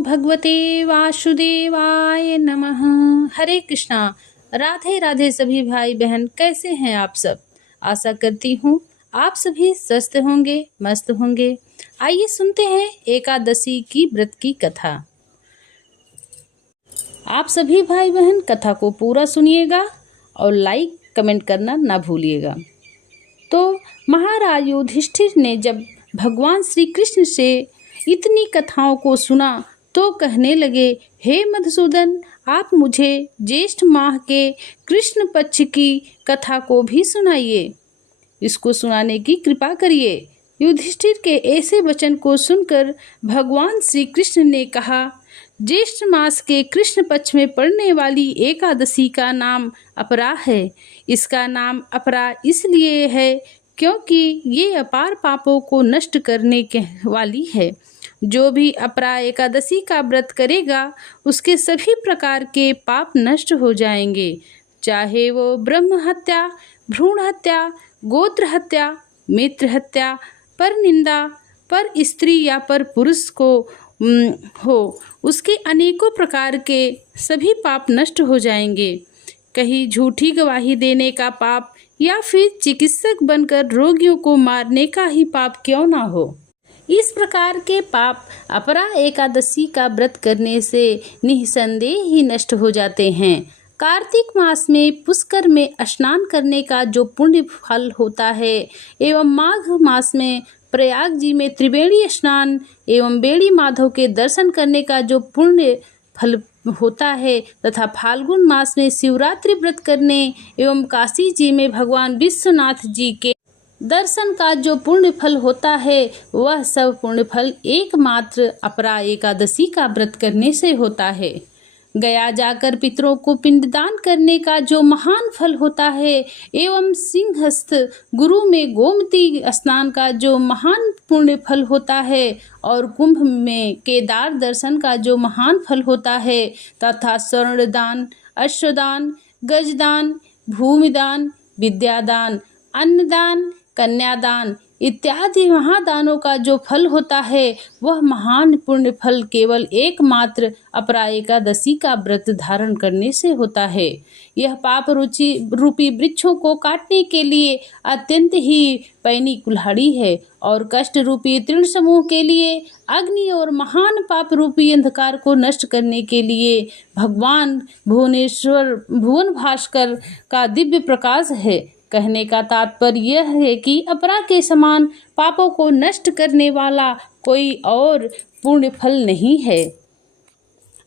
भगवते वासुदेवाय नमः। हरे कृष्णा। राधे राधे सभी भाई बहन, कैसे हैं आप सब। आशा करती हूँ आप सभी स्वस्थ होंगे, मस्त होंगे। आइए सुनते हैं एकादशी की व्रत की कथा। आप सभी भाई बहन कथा को पूरा सुनिएगा और लाइक कमेंट करना ना भूलिएगा। तो महाराज युधिष्ठिर ने जब भगवान श्री कृष्ण से इतनी कथाओं को सुना तो कहने लगे, हे मधुसूदन, आप मुझे ज्येष्ठ माह के कृष्ण पक्ष की कथा को भी सुनाइए, इसको सुनाने की कृपा करिए। युधिष्ठिर के ऐसे वचन को सुनकर भगवान श्री कृष्ण ने कहा, ज्येष्ठ मास के कृष्ण पक्ष में पड़ने वाली एकादशी का नाम अपरा है। इसका नाम अपरा इसलिए है क्योंकि ये अपार पापों को नष्ट करने के वाली है। जो भी अपरा एकादशी का व्रत करेगा उसके सभी प्रकार के पाप नष्ट हो जाएंगे, चाहे वो ब्रह्म हत्या, भ्रूण हत्या, गोत्र हत्या, मित्र हत्या, पर निंदा, पर स्त्री या पर पुरुष को हो, उसके अनेकों प्रकार के सभी पाप नष्ट हो जाएंगे। कहीं झूठी गवाही देने का पाप या फिर चिकित्सक बनकर रोगियों को मारने का ही पाप क्यों ना हो, इस प्रकार के पाप अपरा एकादशी का व्रत करने से निसंदेह ही नष्ट हो जाते हैं। कार्तिक मास में पुष्कर में स्नान करने का जो पुण्य फल होता है एवं माघ मास में प्रयाग जी में त्रिवेणी स्नान एवं बेड़ी माधव के दर्शन करने का जो पुण्य फल होता है तथा फाल्गुन मास में शिवरात्रि व्रत करने एवं काशी जी में भगवान विश्वनाथ जी के दर्शन का जो पुण्य फल होता है वह सब पुण्य फल एकमात्र अपरा एकादशी का व्रत करने से होता है। गया जाकर पितरों को पिंडदान करने का जो महान फल होता है एवं सिंहस्थ गुरु में गोमती स्नान का जो महान पुण्य फल होता है और कुंभ में केदार दर्शन का जो महान फल होता है तथा स्वर्णदान, अश्वदान, गजदान, भूमिदान, विद्यादान, अन्नदान, कन्यादान इत्यादि महादानों का जो फल होता है वह महान पुण्य फल केवल एकमात्र अपरा एकादशी का व्रत धारण करने से होता है। यह पाप रुचि रूपी वृक्षों को काटने के लिए अत्यंत ही पैनी कुल्हाड़ी है और कष्ट रूपी तृण समूह के लिए अग्नि और महान पाप रूपी अंधकार को नष्ट करने के लिए भगवान भुवनेश्वर भुवन भास्कर का दिव्य प्रकाश है। कहने का तात्पर्य यह है कि अपरा के समान पापों को नष्ट करने वाला कोई और पुण्य फल नहीं है।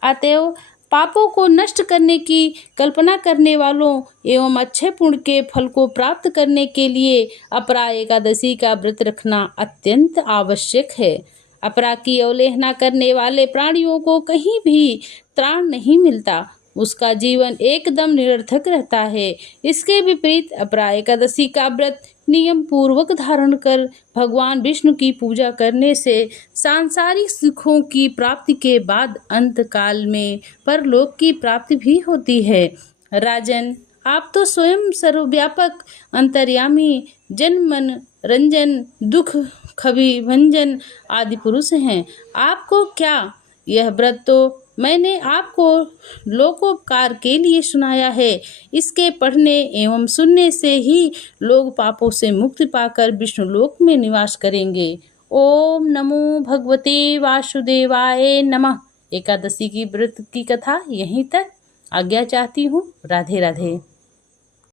अतएव पापों को नष्ट करने की कल्पना करने वालों एवं अच्छे पुण्य के फल को प्राप्त करने के लिए अपरा एकादशी का व्रत रखना अत्यंत आवश्यक है। अपरा की अवहेलना करने वाले प्राणियों को कहीं भी त्राण नहीं मिलता, उसका जीवन एकदम निरर्थक रहता है। इसके विपरीत अपरा एकादशी का व्रत नियम पूर्वक धारण कर भगवान विष्णु की पूजा करने से सांसारिक सुखों की प्राप्ति के बाद अंत काल में परलोक की प्राप्ति भी होती है। राजन, आप तो स्वयं सर्वव्यापक, अंतर्यामी, जन मन रंजन, दुख खविभंजन आदि पुरुष हैं। आपको क्या, यह व्रत तो मैंने आपको लोकोपकार के लिए सुनाया है। इसके पढ़ने एवं सुनने से ही लोग पापों से मुक्ति पाकर विष्णु लोक में निवास करेंगे। ओम नमो भगवते वासुदेवाय नमः। एकादशी की व्रत की कथा यहीं तक। आज्ञा चाहती हूँ। राधे राधे।